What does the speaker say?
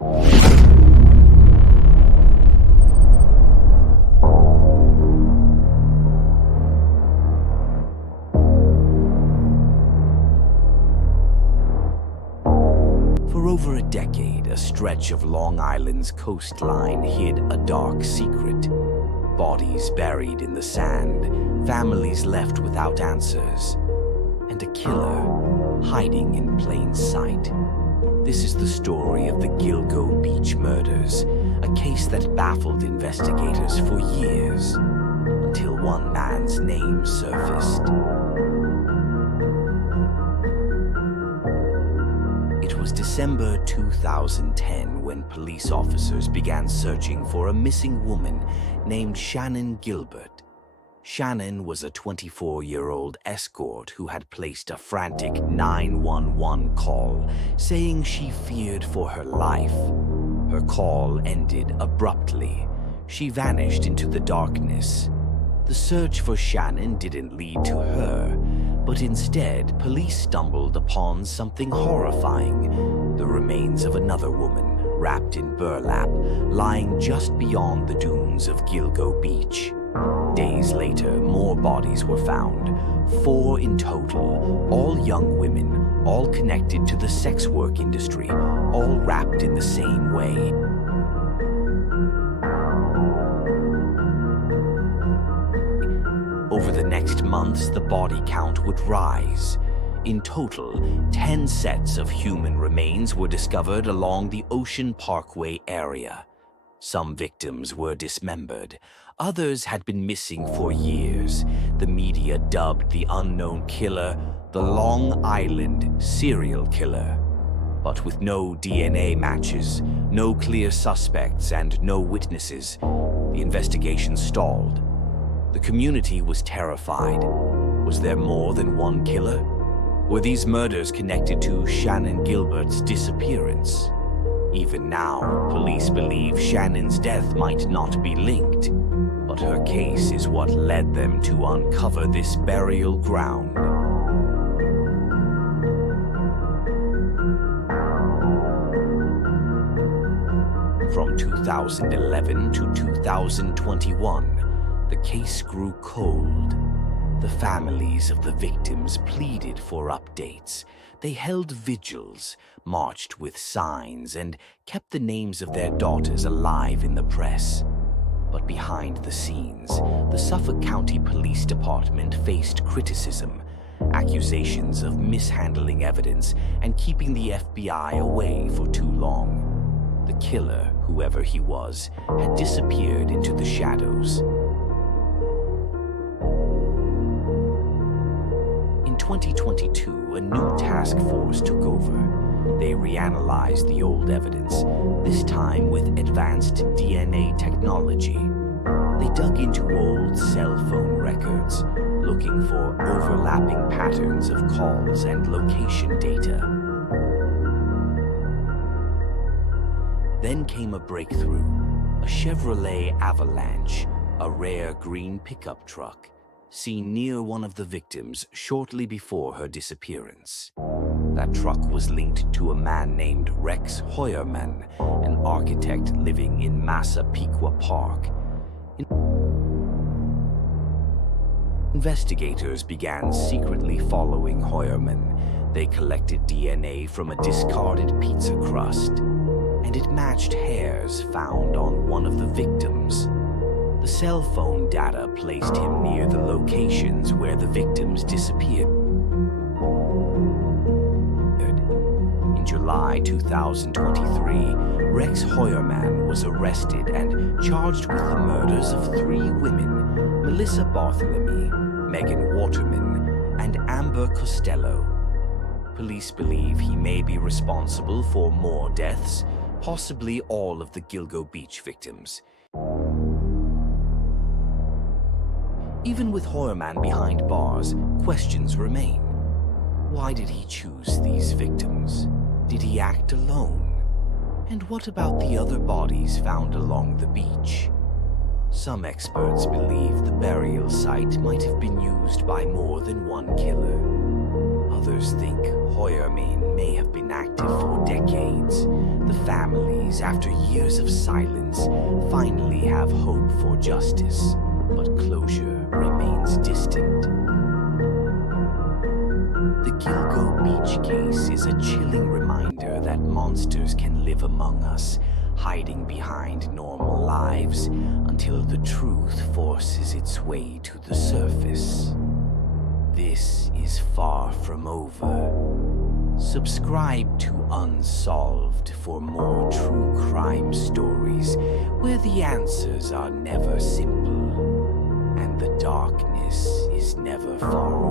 For over a decade, a stretch of Long Island's coastline hid a dark secret. Bodies buried in the sand, families left without answers, and a killer hiding in plain sight. This is the story of the Gilgo Beach murders, a case that baffled investigators for years, until one man's name surfaced. It was December 2010 when police officers began searching for a missing woman named Shannon Gilbert. Shannon was a 24-year-old escort who had placed a frantic 911 call, saying she feared for her life. Her call ended abruptly. She vanished into the darkness. The search for Shannon didn't lead to her, but instead, police stumbled upon something horrifying: the remains of another woman, wrapped in burlap, lying just beyond the dunes of Gilgo Beach. Days later, more bodies were found, 4 in total, all young women, all connected to the sex work industry, all wrapped in the same way. Over the next months, the body count would rise. In total, 10 sets of human remains were discovered along the Ocean Parkway area. Some victims were dismembered. Others had been missing for years. The media dubbed the unknown killer the Long Island serial killer. But with no DNA matches, no clear suspects, and no witnesses, the investigation stalled. The community was terrified. Was there more than one killer? Were these murders connected to Shannon Gilbert's disappearance? Even now, police believe Shannon's death might not be linked, but her case is what led them to uncover this burial ground. From 2011 to 2021, the case grew cold. The families of the victims pleaded for updates. They held vigils, marched with signs, and kept the names of their daughters alive in the press. But behind the scenes, the Suffolk County Police Department faced criticism, accusations of mishandling evidence and keeping the FBI away for too long. The killer, whoever he was, had disappeared into the shadows. In 2022, a new task force took over. They reanalyzed the old evidence, this time with advanced DNA technology. They dug into old cell phone records, looking for overlapping patterns of calls and location data. Then came a breakthrough: a Chevrolet Avalanche, a rare green pickup truck, seen near one of the victims shortly before her disappearance. That truck was linked to a man named Rex Hoyerman, an architect living in Massapequa Park. Investigators began secretly following Hoyerman. They collected DNA from a discarded pizza crust, and it matched hairs found on one of the victims. The cell phone data placed him near the locations where the victims disappeared. In July 2023, Rex Hoyerman was arrested and charged with the murders of 3 women: Melissa Bartholomew, Megan Waterman, and Amber Costello. Police believe he may be responsible for more deaths, possibly all of the Gilgo Beach victims. Even with Hoyerman behind bars, questions remain. Why did he choose these victims? Did he act alone? And what about the other bodies found along the beach? Some experts believe the burial site might have been used by more than one killer. Others think Hoyermane may have been active for decades. The families, after years of silence, finally have hope for justice, but closure remains distant. The Gilgo Beach case is a chilling reminder that monsters can live among us, hiding behind normal lives until the truth forces its way to the surface. This is far from over. Subscribe to Unsolved for more true crime stories where the answers are never simple and the darkness is never far away.